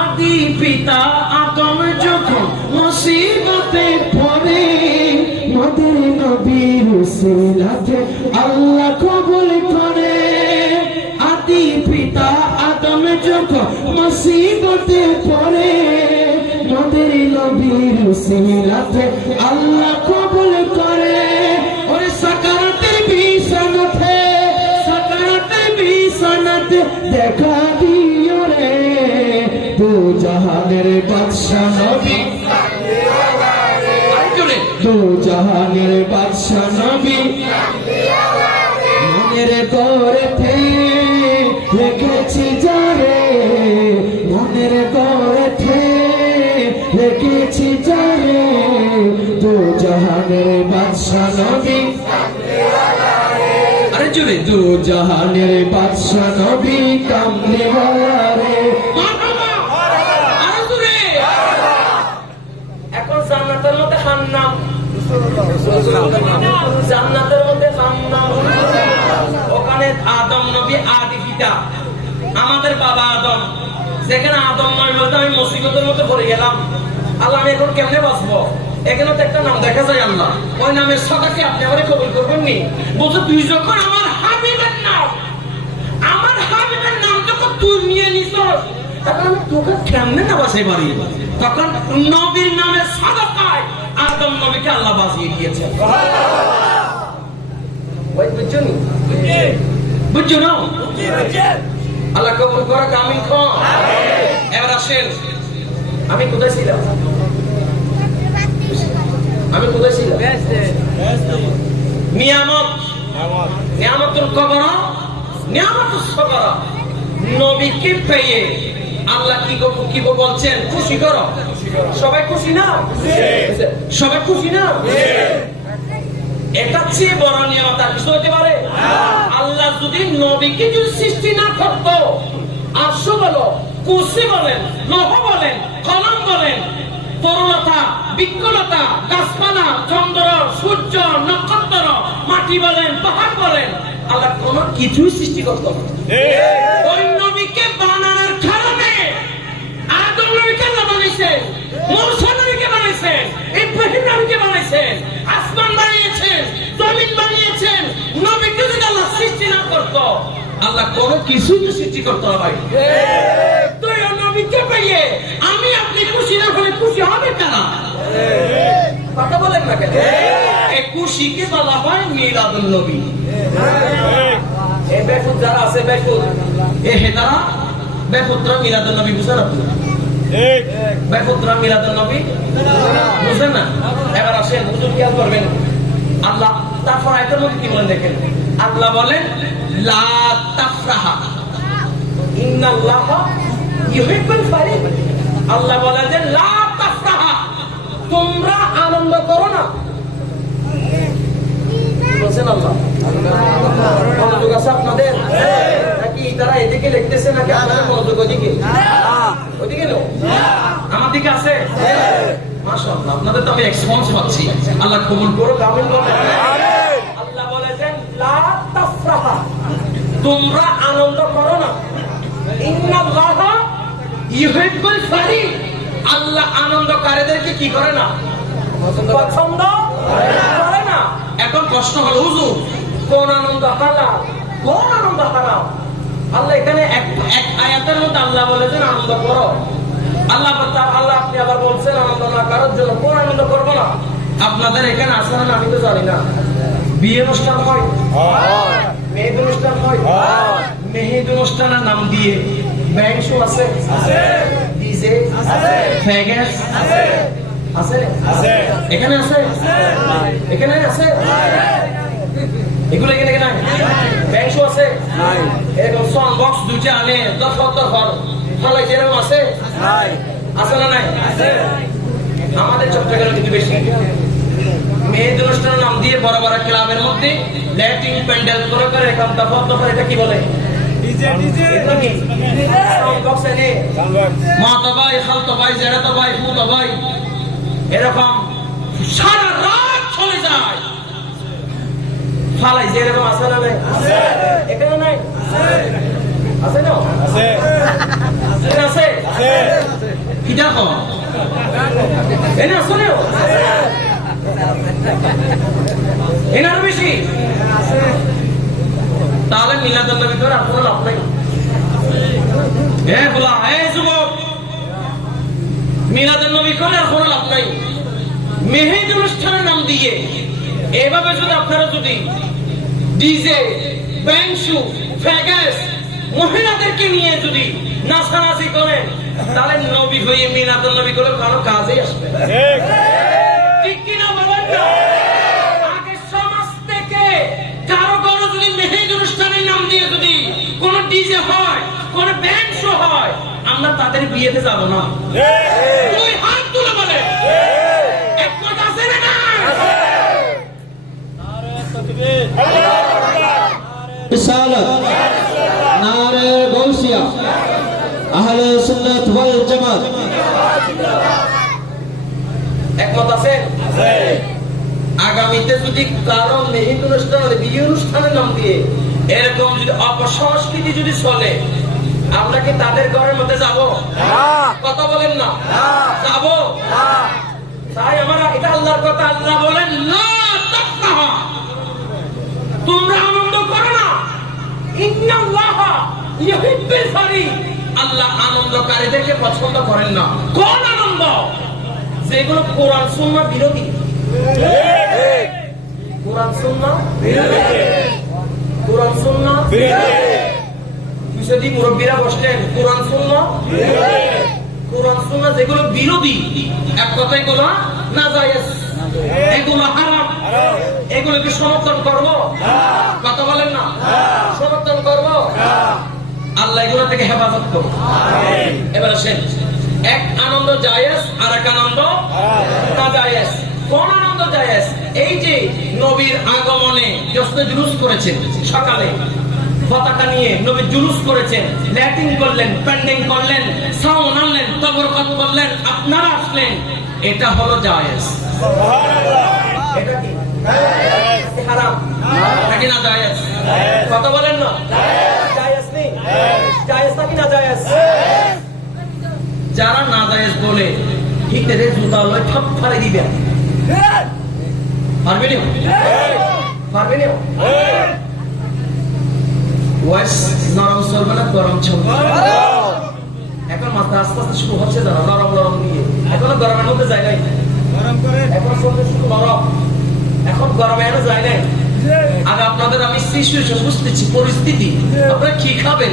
আদি পিতা আদম যখন মুসিবতে পড়ে, মদের নবীর উসিলাতে আল্লাহ কবুল করে। আদি পিতা আদম যখন মুসিবতে পড়ে, মদের নবীর উসিলাতে আল্লাহ কবুল করে। ওরে সাকারাতের বিছানাতে, সাকারাতের বিছানাতে দেখা দিও রে দু জাহানের বাদশা নবী, দু জাহানের বাদশা নবী। মনের গড়েতে রেখেছি যারে, মনের গড়েতে রেখেছি যারে দু জাহানের বাদশা নবী। আরে জোরে, দু জাহানের বাদশা নবী কামলিওয়ালা রে। এখন জান্নাতের মধ্যে খান্নাম, জান্নাতের মধ্যে খান্নাম। ওখানে আদম নবী আদি পিতা, আমাদের বাবা আদম। যেখানে আদম মারলো তো আমি মুসিবতের মধ্যে পড়ে গেলাম। আল্লাহ আমি এখন কেমনে বাঁচবো? এখানে তো একটা নাম দেখা যায় আল্লাহ, ওই নামের সদাকে আপনি আমারে কবুল করবেন নি? বলছো তুই যখন আমার হাবিবের নাম, আমার হাবিবের নাম যখন তুই নিয়ে নিস, তখন তোকে কেমনে না বাঁচাই পারি? তখন নবীর নামের সাদাকায় আদম নবীকে আল্লাহ বাঁচিয়ে দিয়েছেন। বুঝছো নি? বুঝছো না? আল্লাহ কবুল করুক, আমিন। এবার আসেন, আমি কোথায় ছিলাম? আমি কোথায় ছিলাম? নিয়ামত, নিয়ামতুল কবরা, নিয়ামতুল সগরা। নবীকে পেয়ে আল্লাহ কি বলছেন? খুশি করো। সবাই খুশি না? সবাই খুশি না? এটা চেয়ে বড় নিয়ামত আর কিছু হতে পারে? আল্লাহ যদি নবীকে যদি সৃষ্টি না করতো, আরশ বলো, কুরসি বলেন, লৌহ বলেন, কলম বলেন, তরলতা, বৃক্ষলতা, গাছপালা, চন্দ্র, সূর্য, নক্ষত্র, মাটি বলেন, পাহাড় বলেন, আল্লাহ কোন কিছুই সৃষ্টি করতো না। ওই নবীকে বানানোর কারণে আদম নবীকে আল্লাহ বানাইছেন, মূসা নবীকে বানাইছেন, ইব্রাহিম নবীকে বানাইছেন, আসমান বানিয়েছেন, জমিন বানিয়েছেন। নবীকে যদি আল্লাহ সৃষ্টি না করতো, আল্লাহ কোন কিছুই সৃষ্টি করতো না। ভাই তুই নবীকে পেয়ে আমি আপনি খুশি না হলে খুশি হবে কারা? কথা বলেন না কেন? এই খুশিকে বলা হয় মিলাদুন নবী। এই বেফুত যারা আছে, বেফুত হেতারা, বেফুতরা মিলাদুন নবী বুঝেন আপনি? বেফুতরা মিলাদুন নবী বুঝেন না? এবার আসেন, হুজুর খেয়াল করবেন। আল্লাহ তারপর আয়াতের মধ্যে কি বলেন দেখেন। আল্লাহ বলেন লা তাফরাহা ইন্নাল্লাহা ইউহিব্বুল ফারিহ। আল্লাহ বলে যে লা তাফরাহা, তোমরা আনন্দ করো না। বলেন আল্লাহ মনোযোগ আছে আপনাদের নাকি তারা এদিকে লিখতেছে নাকি আপনাদের মনোযোগ ওদিকে? ওদিকে না, আমার দিকে আছে। মাশাআল্লাহ, আপনাদের তো আমি রেসপন্স পাচ্ছি। আল্লাহ কবুল করুক, আমিন বলেন। আল্লাহ বলেছেন লা তাফরাহা, তোমরা আনন্দ করো না। ইন্নাল্লাহা ইউহিব্বুল ফারিহ, আল্লাহ আনন্দকারীদেরকে কি করে না? পছন্দ করে না। এখন প্রশ্ন হলো হুজুর, কোন আনন্দ হালাল, কোন আনন্দ হারাম? আল্লাহ এখানে এক আয়াতের মধ্যে আল্লাহ বলেছেন আনন্দ করো। আল্লাহ আপনি আবার বলছেন আনন্দ না করার জন্য। কোন আনন্দ করবো না? আপনাদের এখানে আসে না? আমি তো জানি না। বিয়ে অনুষ্ঠান হয়, মেহেদি অনুষ্ঠান হয়, মেহেদি অনুষ্ঠানের নাম দিয়ে ব্যান্ড শো আছে, ডিজে আছে, ফ্যাগেস আছে, আছে এখানে আছে, এখানে আছে, এগুলো এখানে নাই। ব্যান্ড শো আছে, এরকম সাউন্ড বক্স দুইটা আনে 10 ঘর ফলে যেরকম আছে, আছে না নাই? আমাদের চট্টগ্রামে কিন্তু বেশি মেহেদি অনুষ্ঠানের নাম দিয়ে বড় বড় ক্লাবের মধ্যে লাইটিং প্যান্ডেল করে করে এরকম দফা এটা কি বলে? ডিজে। ডিজে সাউন্ড বক্স এনে মাতা ভাই, খালতো ভাই, জেরাতো ভাই, ফুতো ভাই, এরকম সারা রাত চলে যায়। ফালাই যেরকম আছে না নাই? এখানে নাই? আছে না? আছে। কি দেখো এনে আসলেও এনে আরো বেশি তাহলে মিলাদুন নবী করে আপনার লাভ নাই বলা যুবক মিলাদুন নবী করে আর কোনো লাভ নাই মেহেদি অনুষ্ঠানের নাম দিয়ে এভাবে যদি আপনারা যদি ডিজে ব্যাংশু ফ্যাগাস মহিলাদেরকে নিয়ে যদি নাচানাচি করেন তাহলে নবী হয়ে মিলাদুন নবী করে কারো কাজেই আসবে ঠিক কিনা বলেন না আগে সমাজ থেকে কারো কারো যদি মেহেদি অনুষ্ঠানের নাম দিয়ে যদি কোন ডিজে হয় কোন ব্যান্ড শো হয় আমরা তাদের বিয়েতে যাব না দুই হাত তুলে বলে একমত আছে না रिसालत नारे गौसिया अहले सुन्नत वल जमात একমত আছে আগামীতে যদি কারো মেহেদি অনুষ্ঠান বিয়ে অনুষ্ঠানের নাম দিয়ে এরকম যদি অপসংস্কৃতি যদি চলে আমরা কি তাদের ঘরের মধ্যে যাব কথা বলেন না যাব তাই আমার এটা আল্লাহর কথা আল্লাহ বলেন লা তাফরাহা তোমরা আনন্দ করো না ইন্নাল্লাহ ইউহিব্বুল ফারিহ আল্লাহ আনন্দকারীদেরকে পছন্দ করেন না কোন আনন্দ যেগুলো কোরআন সুন্নাহ বিরোধী কোরআন সুন্নাহ বিরোধী কোরআন সুন্নাহ বিরোধী যদি মুরব্বীরা বসলেন কোরআন সুন্নাহ বিরোধী কোরআন সুন্নাহ যেগুলো বিরোধী এক কথাই বলা নাজায়েজ এগুলো হারাম এগুলোকে সমর্থন করব কথা বলেন না সমর্থন করব আল্লাহ এগুলো থেকে হেফাজত করব এবার আসেন এক আনন্দ জায়েজ আর এক আনন্দ নাজায়েজ কোন আনন্দ জায়েজ এই যে নবীর আগমনে যখন জুলুস করেছেন সকালে পতাকা নিয়ে নবী জুলুস করেছেন ল্যাটিং করলেন প্যান্ডিং করলেন সাউন্ড আনলেন তবরকত করলেন আপনারা আসলেন এটা হলো জায়েজ এটা কি হারাম নাকি না জায়েজ কথা বলেন না জায়েজ নেই জায়েজ নাকি না জায়েজ যারা না জায়েজ বলে ঠিক তাদের জুতা লয় ঠপ ফাড়ে দিবেন পারবে না পারবে না ওয়াইস নরম চলবে না গরম চলবে এখন মাথা আস্তে আস্তে শুরু হচ্ছে যারা নরম নরম দিয়ে এখনো গরমের মধ্যে যায় নাই এখন চলবে শুধু নরম এখন গরমে এনে যায় নাই আগে আপনাদের আমি সিচুয়েশন বুঝতেছি পরিস্থিতি আপনারা কি খাবেন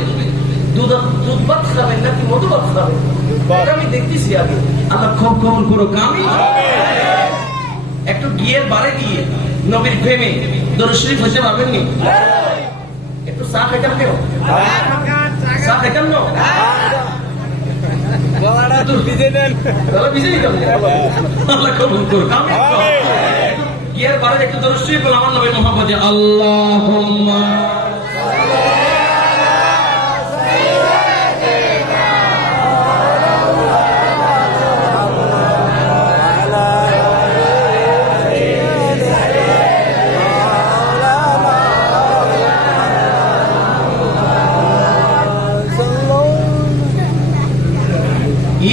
দুধ ভাত খাবেন নাকি মধু ভাত খাবেন এটা আমি দেখতেছি আগে আল্লাহ খুব কবুল করুক আমি একটু গিয়ের বারে দিয়ে নবীর প্রেমে দরুদ শরীফ হতে পারবেন নি একটু চা খাইতাম কেউ চা খাইতাম না গিয়ের বারে একটু দরুদ শরীফ বলে আমার নবী মুহাম্মদ আল্লাহুম্মা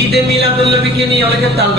ঈদে মিলাদুন নবীকে নিয়ে অনেকে তাল